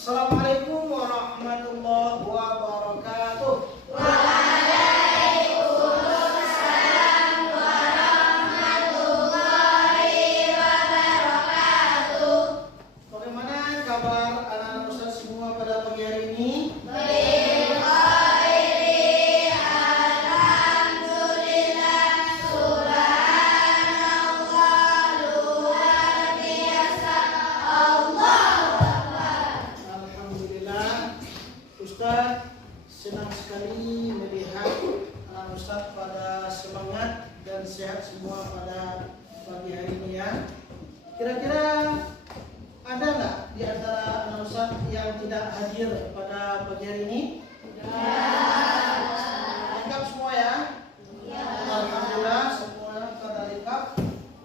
Assalamualaikum warahmatullahi wabarakatuh. Waalaikumsalam warahmatullahi wabarakatuh. Bagaimana kabar anak-anak Ustaz semua pada pagi hari ini? Bilkhairi, alhamdulillah, subhanallah, luar biasa, Allahu Akbar. Alhamdulillah, Ustaz senang sekali melihat anak Ustaz pada semangat dan sehat semua pada pagi hari ini ya. Kira-kira ada nggak di antara anak Ustaz yang tidak hadir pada pagi hari ini? Lengkap semua ya? Alhamdulillah semua pada lengkap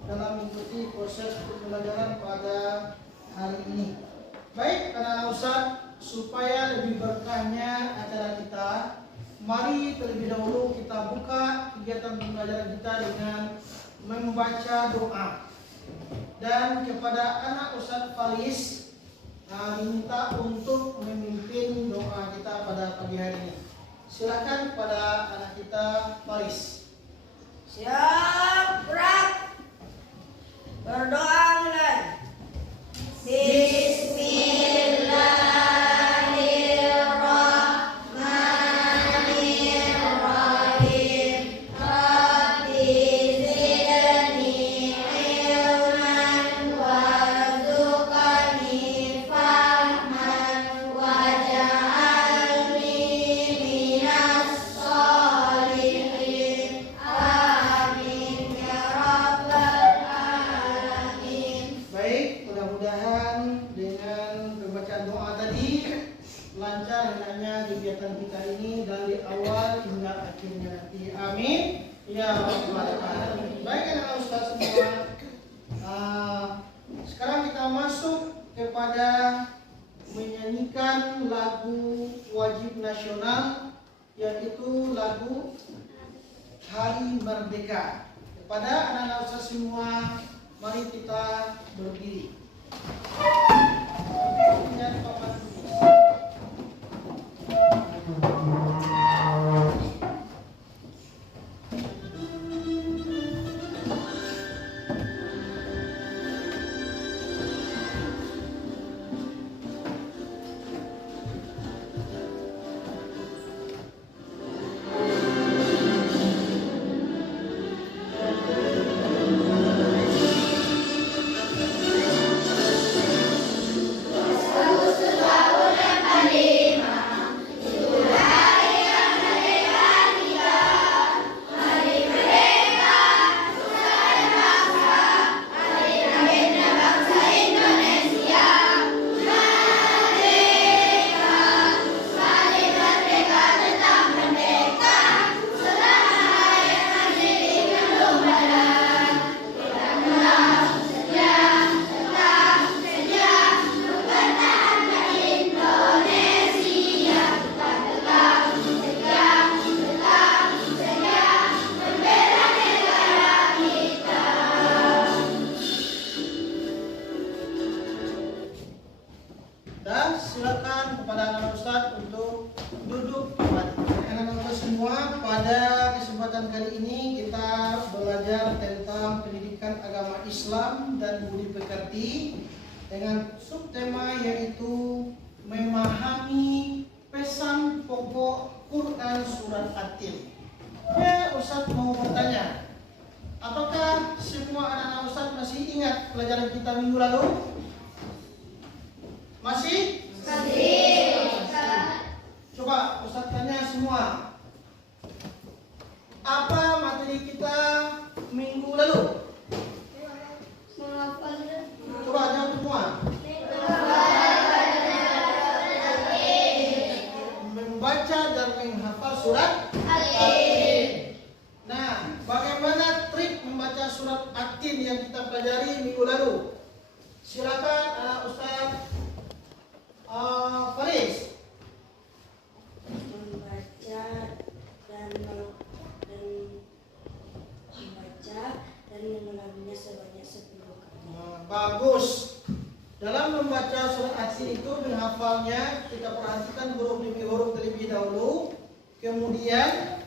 dalam mengikuti proses pembelajaran pada hari ini. Baik anak-anak Ustaz, supaya lebih berkahnya acara kita, mari terlebih dahulu kita buka kegiatan pembelajaran kita dengan membaca doa. Dan kepada anak Ustaz Faris diminta untuk memimpin doa kita pada pagi hari ini. Silakan kepada anak kita Faris. Siap, gerak. Berdoa mulai. Bismillahirrahmanirrahim. Rabbi zidni ilman warzuqni fahman waj'alni minas sholihin. Amin ya rabbal alamin. Baik, mudah-mudahan dengan pembacaan doa tadi lancar hendaknya kegiatan kita ini dari awal hingga akhirnya nanti. Amin. Ya rabbal alamin. Baik anak Ustaz semua. Sekarang kita masuk kepada menyanyikan lagu wajib nasional, yaitu lagu Hari Merdeka. Kepada anak-anak Ustaz semua, mari kita berdiri. Dengan papan tulis. Dan silakan kepada anak Ustaz untuk duduk kembali. Anak-anak Ustaz semua, pada kesempatan kali ini kita belajar tentang pendidikan agama Islam dan budi pekerti dengan subtema yaitu memahami pesan pokok Quran surat At-Tin. Ya, Ustaz mau bertanya, apakah semua anak-anak Ustaz masih ingat pelajaran kita minggu lalu? Masih? Coba Ustaz tanya semua. Apa materi kita minggu lalu? Coba jawab semua. menghafalnya, kita perhatikan huruf demi huruf terlebih dahulu. Kemudian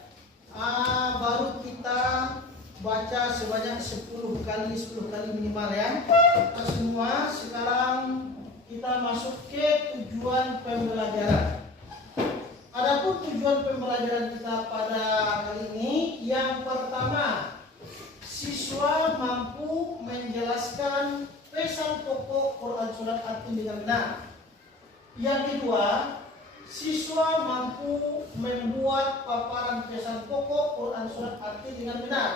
baru kita baca sebanyak 10 kali minimal ya. Kita semua sekarang kita masuk ke tujuan pembelajaran. Adapun tujuan pembelajaran kita pada kali ini, yang pertama, siswa mampu menjelaskan pesan pokok Quran Surat At-Tin dengan benar. Yang kedua, siswa mampu membuat paparan pesan pokok Quran Surat At-Tin dengan benar.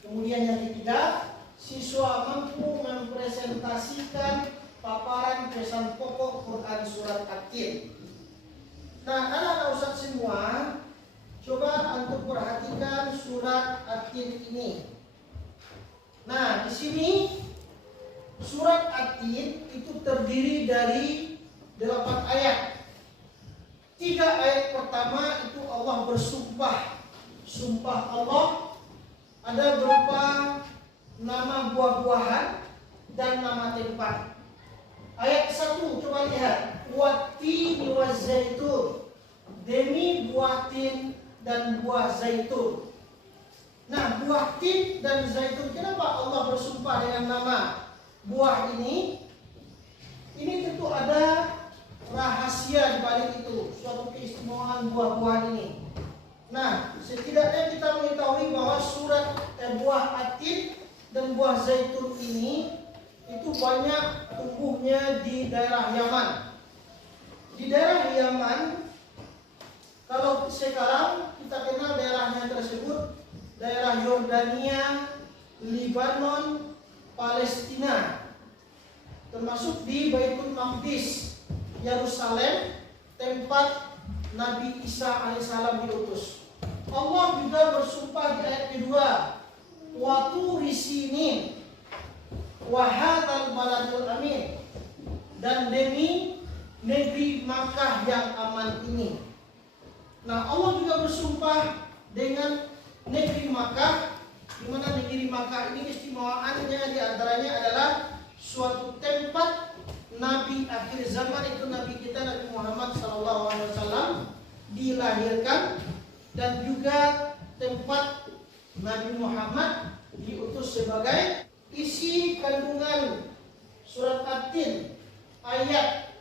Kemudian yang ketiga, siswa mampu mempresentasikan paparan pesan pokok Quran Surat At-Tin. Nah, anak-anak Ustaz semua, coba untuk perhatikan surat At-Tin ini. Nah, di sini surat At-Tin itu terdiri dari 8 ayat. 3 ayat pertama itu Allah bersumpah. Sumpah Allah ada berupa nama buah-buahan dan nama tempat. Ayat 1 coba lihat, Wat-tini waz-zaitun, demi buah tin dan buah zaitun. Nah, buah tin dan zaitun, kenapa Allah bersumpah dengan nama buah ini? Ini tentu ada rahasia di balik itu, suatu keistimewaan buah-buahan ini. Nah, setidaknya kita mengetahui bahwa buah At-Tin dan buah zaitun ini itu banyak tumbuhnya di daerah Yaman. Di daerah Yaman, kalau sekarang kita kenal daerahnya tersebut, daerah Yordania, Lebanon, Palestina, termasuk di Baitul Maqdis, Yerusalem, tempat Nabi Isa alaihissalam diutus. Allah juga bersumpah di ayat kedua, wa turi sinin wa hadzal baladul amin, dan demi negeri Makkah yang aman ini. Nah, Allah juga bersumpah dengan negeri Makkah, di mana negeri Makkah ini istimewaannya di antaranya adalah suatu tempat Nabi akhir zaman, itu Nabi kita Nabi Muhammad SAW dilahirkan, dan juga tempat Nabi Muhammad diutus sebagai. Isi kandungan surat At-Tin ayat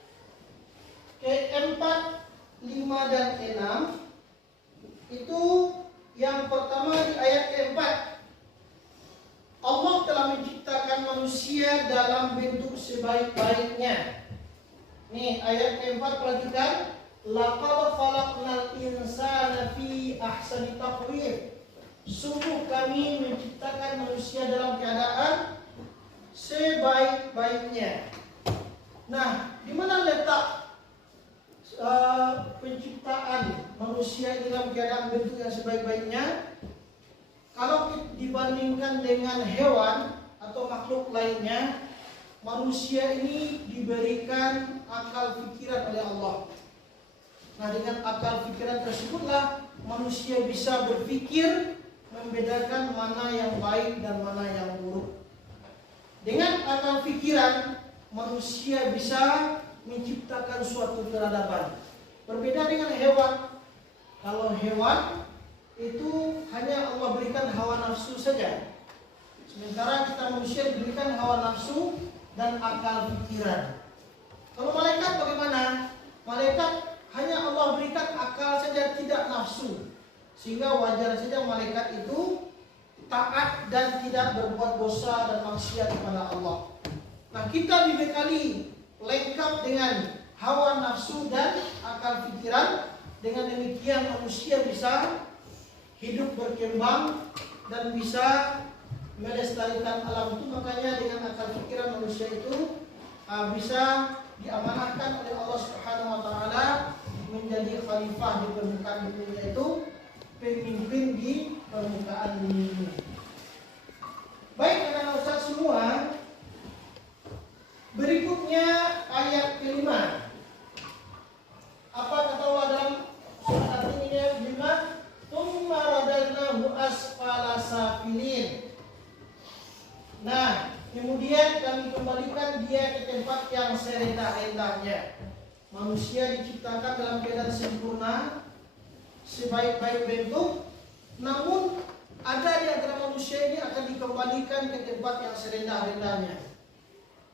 ke-4, 5 dan 6 itu yang pertama di ayat ke-4, Allah telah menciptakan manusia dalam bentuk sebaik-baiknya. Nih ayat ke-4, perhatikan, laqad khalaqnal insana fi ahsani taqwim. Sungguh kami menciptakan manusia dalam keadaan sebaik-baiknya. Nah, di mana letak penciptaan manusia ini dalam keadaan bentuk yang sebaik-baiknya? Kalau dibandingkan dengan hewan atau makhluk lainnya, manusia ini diberikan akal pikiran oleh Allah. Nah, dengan akal pikiran tersebutlah manusia bisa berpikir, membedakan mana yang baik dan mana yang buruk. Dengan akal pikiran, manusia bisa menciptakan suatu peradaban. Berbeda dengan hewan. Kalau hewan itu hanya Allah berikan hawa nafsu saja. Sementara kita manusia diberikan hawa nafsu dan akal pikiran. Kalau malaikat bagaimana? Malaikat hanya Allah berikan akal saja, tidak nafsu. Sehingga wajar saja malaikat itu taat dan tidak berbuat dosa dan maksiat kepada Allah. Nah, kita dibekali lengkap dengan hawa nafsu dan akal pikiran. Dengan demikian manusia bisa hidup berkembang dan bisa melestarikan alam itu. Makanya dengan akal pikiran manusia itu bisa diamanahkan oleh Allah Subhanahu wa taala menjadi khalifah di permukaan dunia, itu pemimpin di permukaan bumi ini. Baik anak-anak Ustaz semua, berikutnya ayat kelima. Apa kata Allah dalam surat ini ayat 5? Tsumma radadnahu asfala safilin. Nah, kemudian kami kembalikan dia ke tempat yang serendah-rendahnya. Manusia diciptakan dalam keadaan sempurna, sebaik-baik bentuk, namun ada di antara manusia ini akan dikembalikan ke tempat yang serendah-rendahnya.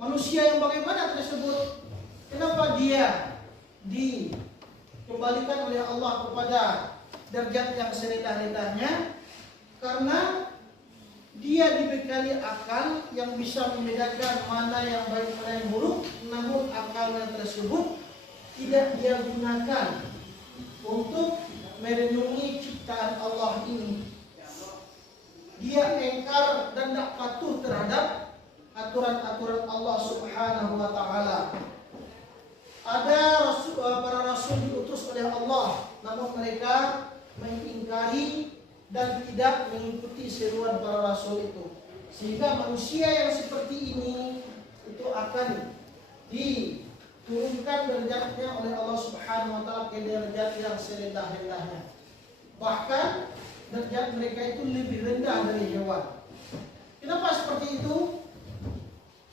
Manusia yang bagaimana tersebut? Kenapa dia dikembalikan oleh Allah kepada derajat yang serendah-rendahnya? Karena dia dibekali akal yang bisa membedakan mana yang baik mana yang buruk, namun akalnya tersebut tidak dia gunakan untuk merenungi ciptaan Allah ini. Dia engkar dan tidak patuh terhadap aturan-aturan Allah Subhanahu wa taala. Ada para rasul diutus oleh Allah, namun mereka mengingkari dan tidak mengikuti seruan para rasul itu. Sehingga manusia yang seperti ini itu akan diturunkan derajatnya oleh Allah Subhanahu wa taala ke derajat yang serendah-rendahnya. Bahkan derajat mereka itu lebih rendah dari hewan. Kenapa seperti itu?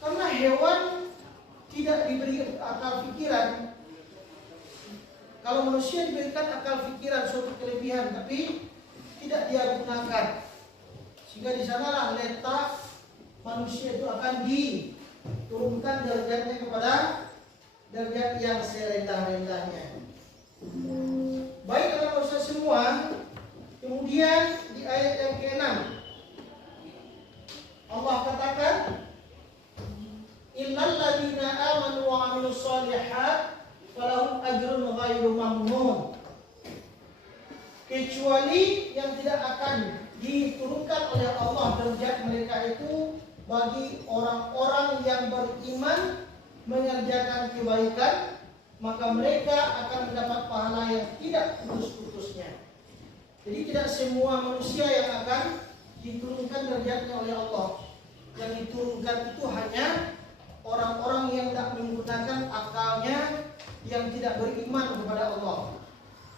Karena hewan tidak diberi akal pikiran. Kalau manusia diberikan akal pikiran suatu kelebihan, tapi tidak dia gunakan, sehingga di sanalah letak manusia itu akan diturunkan derajatnya kepada derajat yang serendah-rendahnya. Baik anak usaha semua. Kemudian di ayat yang ke-6 Allah katakan, innal ladzina amanu wa 'amilus shalihat falahum ajrun ghairu mamnun. Kecuali yang tidak akan diturunkan oleh Allah derajat mereka itu bagi orang-orang yang beriman mengerjakan kebaikan, maka mereka akan mendapat pahala yang tidak putus-putusnya. Jadi tidak semua manusia yang akan diturunkan derajatnya oleh Allah. Yang diturunkan itu hanya orang-orang yang tidak menggunakan akalnya, yang tidak beriman kepada Allah.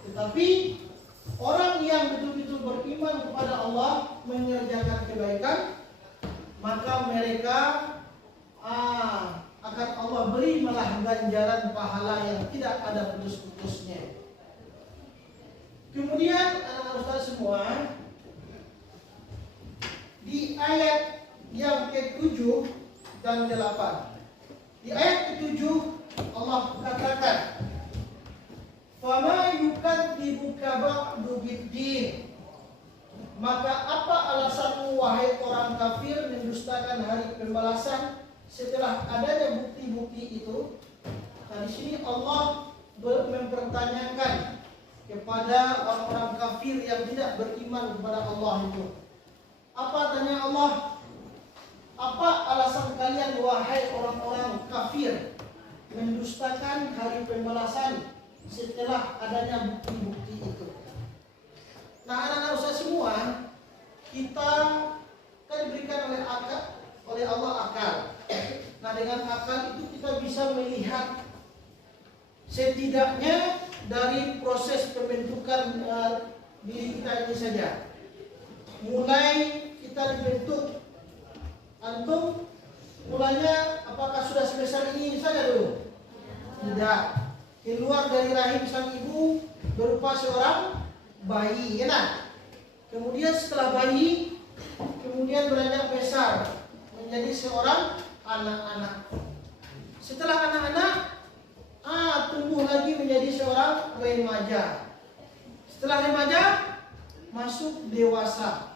Tetapi orang yang betul-betul beriman kepada Allah, mengerjakan kebaikan, maka mereka akan Allah beri malah ganjaran pahala yang tidak ada putus-putusnya. Kemudian anak-anak ustaz semua, di ayat yang ke-7 dan 8. Di ayat ke-7 Allah katakan, "Fama yukadzibuka ba'du biddin." Maka apa alasanmu wahai orang kafir mendustakan hari pembalasan setelah adanya bukti-bukti itu? Nah, di sini Allah mempertanyakan kepada orang-orang kafir yang tidak beriman kepada Allah itu. Apa tanya Allah? Apa alasan kalian wahai orang-orang kafir mendustakan hari pembalasan setelah adanya bukti-bukti itu? Nah, anak-anak usaha semua, kita kan diberikan oleh Allah akal. Nah, dengan akal itu kita bisa melihat setidaknya dari proses pembentukan diri kita ini saja. Mulai kita dibentuk, antum mulanya apakah sudah sebesar ini saja dulu? Tidak. Keluar dari rahim sang ibu berupa seorang bayi, ya kan? Kemudian setelah bayi, kemudian beranjak besar menjadi seorang anak-anak. Setelah anak-anak, tumbuh lagi menjadi seorang remaja. Setelah remaja, masuk dewasa.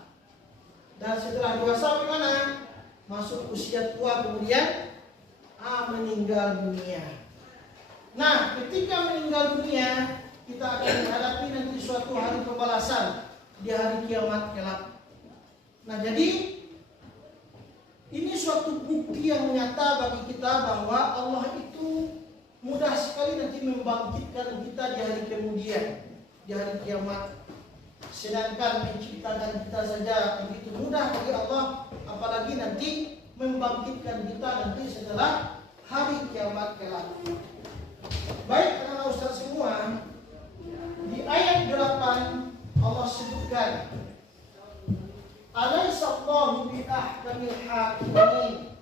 Dan setelah dewasa bagaimana? Masuk usia tua, kemudian meninggal dunia. Nah, ketika meninggal dunia, kita akan menghadapi nanti suatu hari pembalasan di hari kiamat kelak. Nah, jadi ini suatu bukti yang nyata bagi kita bahwa Allah itu mudah sekali nanti membangkitkan kita di hari kemudian, di hari kiamat. Sedangkan menciptakan kita saja begitu mudah bagi Allah, apalagi nanti membangkitkan kita nanti setelah hari kiamat kelak. Baik anak-anak ustaz semua, di ayat 8 Allah sebutkan, "Alaihissallahu biahkamil hakimin."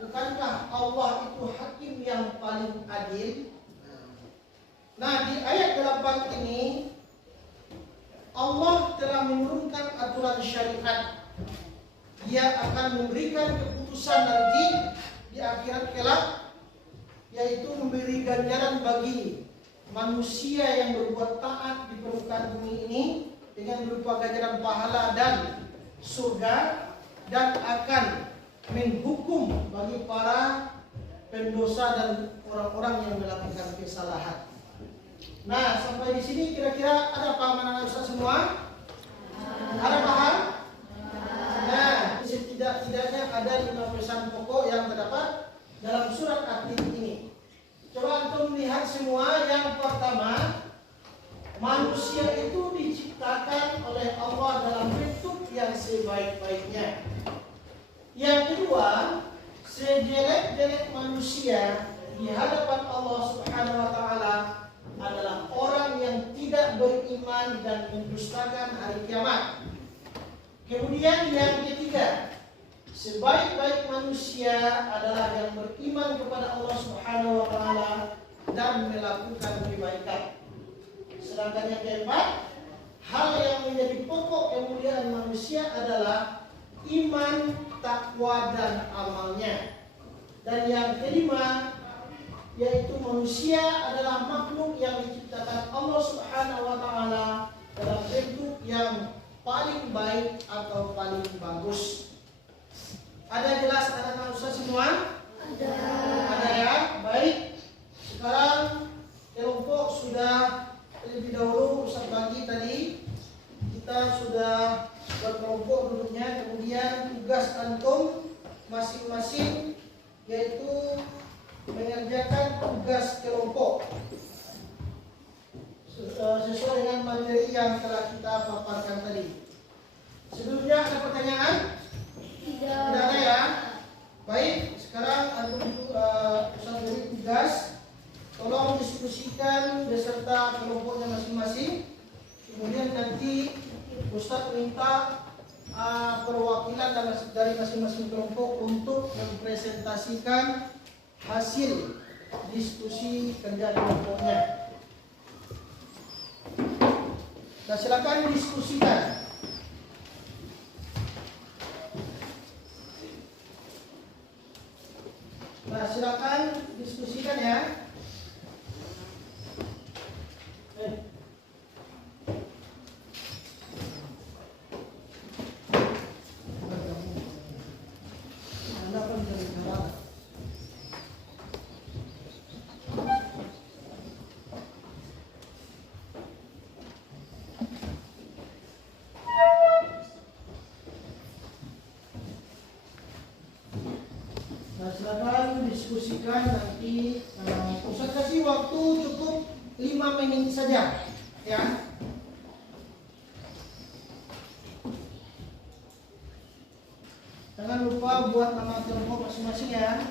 Bukankah Allah itu hakim yang paling adil? Nah, di ayat 8 ini Allah telah menurunkan aturan syariat. Dia akan memberikan keputusan nanti di akhirat kelak, yaitu memberi ganjaran bagi manusia yang berbuat taat di permukaan bumi ini dengan berupa ganjaran pahala dan surga, dan akan menghukum bagi para pendosa dan orang-orang yang melakukan kesalahan. Nah, sampai di sini kira-kira ada pahaman anak Ustaz semua? Ada paham? Nah, setidak-tidaknya ada 5 pesan pokok yang terdapat dalam surat At-Tin ini. Coba antum lihat semua. Yang pertama, manusia itu diciptakan oleh Allah dalam bentuk yang sebaik-baiknya. Yang kedua, sejelek-jelek manusia di hadapan Allah Subhanahu wa taala adalah orang yang tidak beriman dan mendustakan hari kiamat. Kemudian yang ketiga, sebaik-baik manusia adalah yang beriman kepada Allah Subhanahu wa taala dan melakukan kebaikan. Sedangkan yang keempat, hal yang menjadi pokok kemuliaan manusia adalah iman, takwa dan amalnya. Dan yang kelima, yaitu manusia adalah makhluk yang diciptakan Allah Subhanahu wa taala dalam bentuk yang paling baik atau paling bagus. Ada jelas anak-anak Ustaz semua? Ada ya? Baik. Sekarang kelompok sudah lebih dahulu Ustaz bagi tadi. Kita sudah berkelompok duduknya, kemudian tugas antum masing-masing yaitu mengerjakan tugas kelompok sesuai dengan materi yang telah kita paparkan tadi. Sebelumnya ada pertanyaan? Tidak ada ya? Baik, sekarang antum Ustaz beri tugas. Tolong diskusikan beserta kelompoknya masing-masing. Kemudian nanti Ustaz minta perwakilan dari masing-masing kelompok untuk mempresentasikan hasil diskusi kerja kelompoknya. Nah, silakan diskusikan. Nah, silakan diskusikan ya. Silakan diskusikan nanti. Ustaz kasih waktu cukup 5 menit saja ya. Jangan lupa buat nama kelompok masing-masing ya.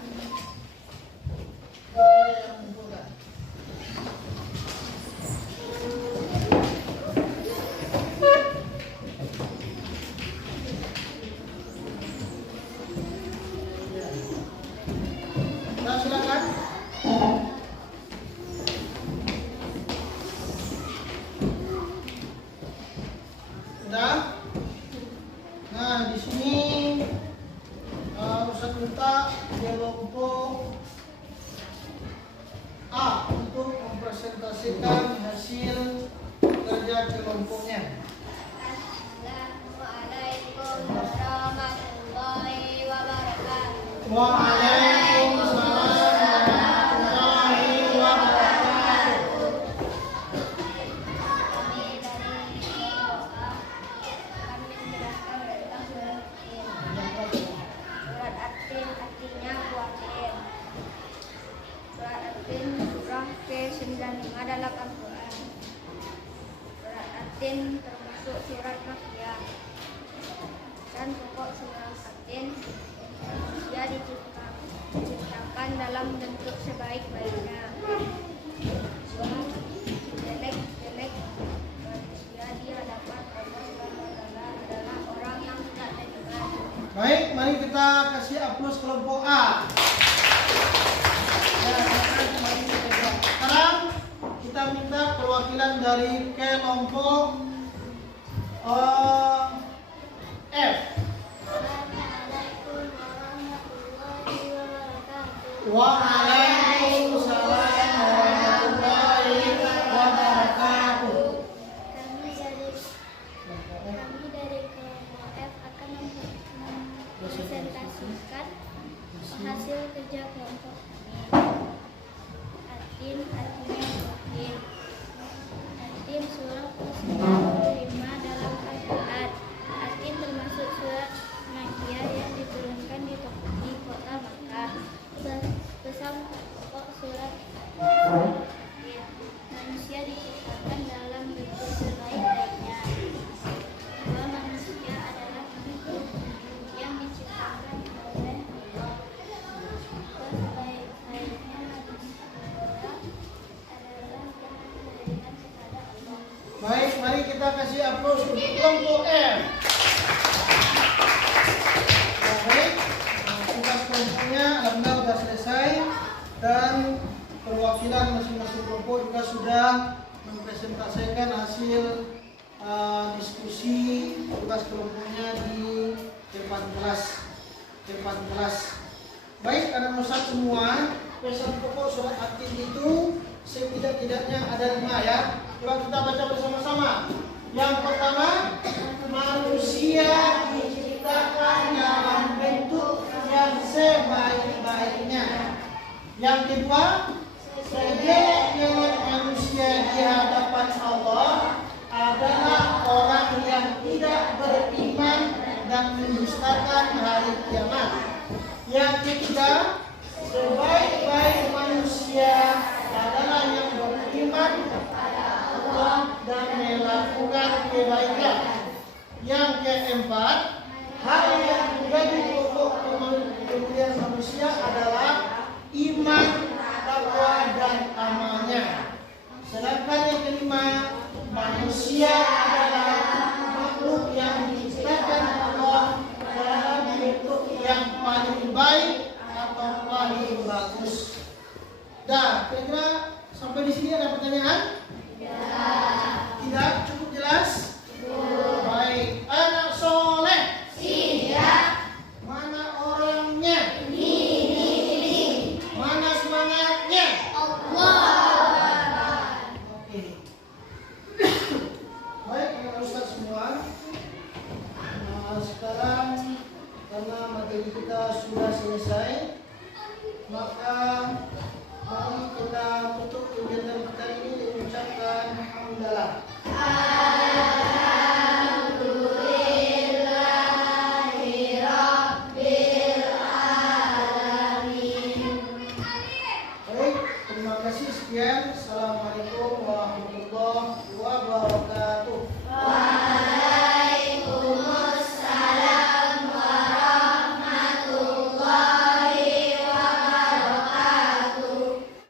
Presentasikan hasil kerja kelompoknya. Assalamualaikum warahmatullahi wabarakatuh. Waalaikumsalam warahmatullahi wabarakatuh. Kami dari doa kami menjelaskan tentang surat At-Tin. Surat At-Tin artinya kuatir. Surat At-Tin surah ke-95 dalam Al-Quran. Surat At-Tin termasuk surat Makkiyah. Dan pokok surat At-Tin, manusia diciptakan dalam bentuk sebaik-baiknya. Sebab jelek-jelek manusia di hadapan Allah SWT adalah orang yang tidak beriman. Baik, mari kita kasih aplaus kelompok A. Ya, sekarang kita minta perwakilan dari kelompok F. Assalamualaikum warahmatullahi wabarakatuh. Waalaikumsalam warahmatullahi wabarakatuh. Kami dari kelompok F akan mempresentasikan hasil kerja kelompok kami. Atin artinya wakil. Atin surat ke-95 dalam Al-Quran. Atin termasuk surat Makkiyah yang diturunkan di kota Makkah. Pesan pokok surat manusia diciptakan dalam bentuk sebaik-baiknya. Bahwa manusia adalah makhluk yang diciptakan oleh Allah. Sebaik-baiknya manusia adalah yang diberikan kepada Allah. Baik, mari kita kasih aplaus untuk kelompok M. Baik, tugas kelompoknya alhamdulillah sudah selesai dan perwakilan masing-masing kelompok juga sudah mempresentasikan hasil diskusi tugas kelompoknya di depan kelas. Baik, anak Ustaz semua, pesan pokok surat Atin itu setidak-tidaknya ada 5 ya. Coba kita baca bersama-sama. Yang pertama, manusia diciptakan dalam bentuk yang sebaik-baiknya. Yang kedua, sejelek-jelek manusia di hadapan Allah adalah orang yang tidak beriman dan mendustakan hari kiamat. Yang ketiga, sebaik-baik manusia adalah yang beriman kepada Allah dan melakukan kebaikan. Yang keempat, hal yang menjadi pokok kemuliaan manusia adalah iman, takwa dan amalnya. Sedangkan yang kelima, manusia adalah makhluk yang diciptakan Allah dalam bentuk yang paling baik atau paling bagus. Dah, kira-kira sampai di sini ada pertanyaan? Tidak, cukup jelas? Baik, anak soleh. Siap. Mana orangnya? Ini. Mana semangatnya? Allah. Oke. Baik, anak ustaz semua. Nah, sekarang karena materi kita sudah selesai, maka mari kita tutup kegiatan kita ini dengan mengucapkan alhamdulillah. Baik, terima kasih sekian. Assalamualaikum warahmatullahi wabarakatuh.